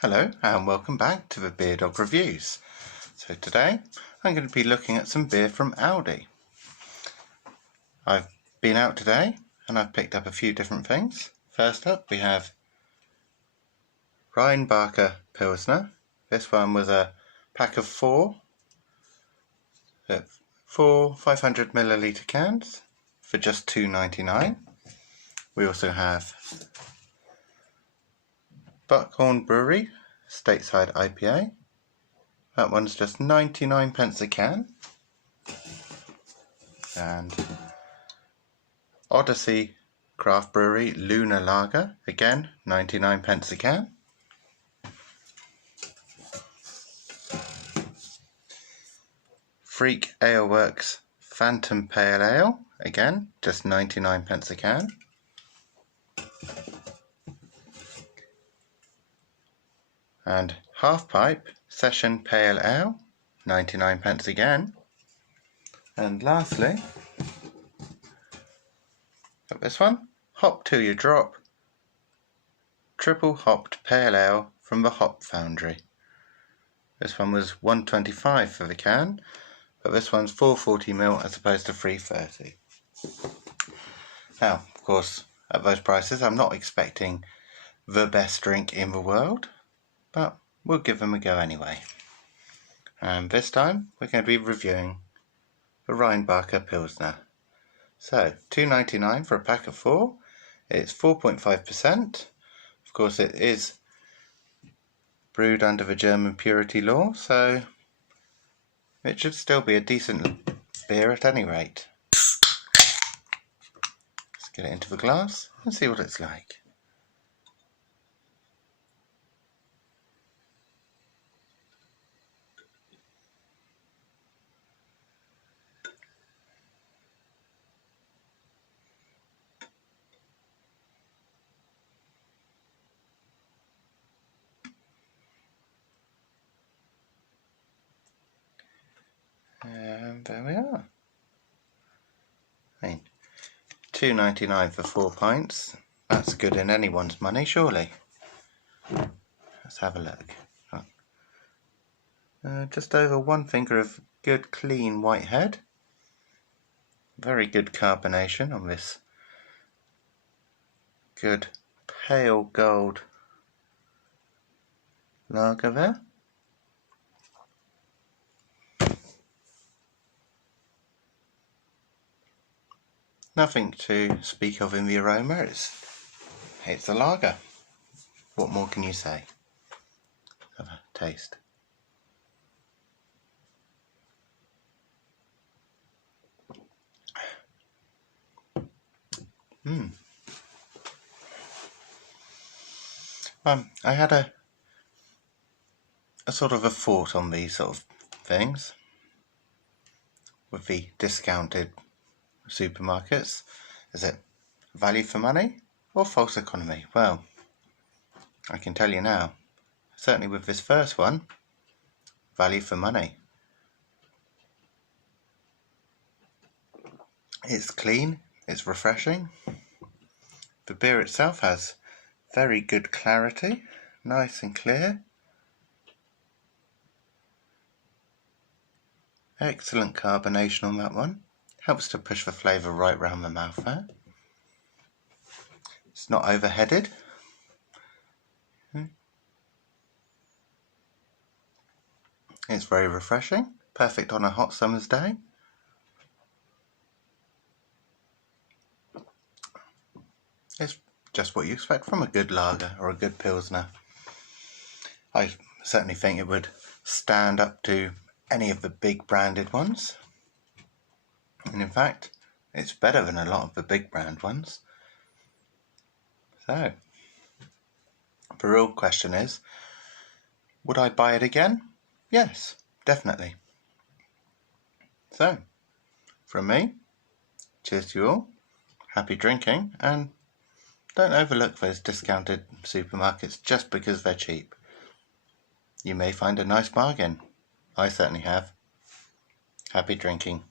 Hello and welcome back to the Beer Dog Reviews. So today I'm going to be looking at some beer from Aldi. I've been out today and I've picked up a few different things. First up we have Rheinbacher Pilsner. This one was a pack of four 500ml cans for just $2.99. We also have Buckhorn Brewery Stateside IPA. That one's just 99p a can. And Odyssey Craft Brewery Lunar Lager, again 99p a can. Freak Ale Works Phantom Pale Ale, again just 99p a can. And Half Pipe Session Pale Ale, 99p again. And lastly, got this one, Hop Till You Drop Triple Hopped Pale Ale from the Hop Foundry. This one was $1.25 for the can, but this one's 440ml as opposed to 330. Now, of course, at those prices, I'm not expecting the best drink in the world, but we'll give them a go anyway. And this time, we're going to be reviewing the Rheinbacher Pilsner. So, $2.99 for a pack of four. It's 4.5%. Of course, it is brewed under the German purity law, so it should still be a decent beer at any rate. Let's get it into the glass and see what it's like. And there we are. I mean, $2.99 for 4 pints. That's good in anyone's money, surely. Let's have a look. Just over 1 finger of good, clean white head. Very good carbonation on this good pale gold lager there. Nothing to speak of in the aroma, it's a lager. What more can you say? Have a taste. I had a sort of a thought on these sort of things with the discounted supermarkets. Is it value for money or false economy? Well, I can tell you now, certainly with this first one, value for money. It's clean, it's refreshing. The beer itself has very good clarity, nice and clear. Excellent carbonation on that one. Helps to push the flavour right round the mouth there. It's not overheaded. It's very refreshing, perfect on a hot summer's day. It's just what you expect from a good lager or a good Pilsner. I certainly think it would stand up to any of the big branded ones. And in fact, it's better than a lot of the big brand ones. So, the real question is, would I buy it again? Yes, definitely. So, from me, cheers to you all, happy drinking, and don't overlook those discounted supermarkets just because they're cheap. You may find a nice bargain. I certainly have. Happy drinking.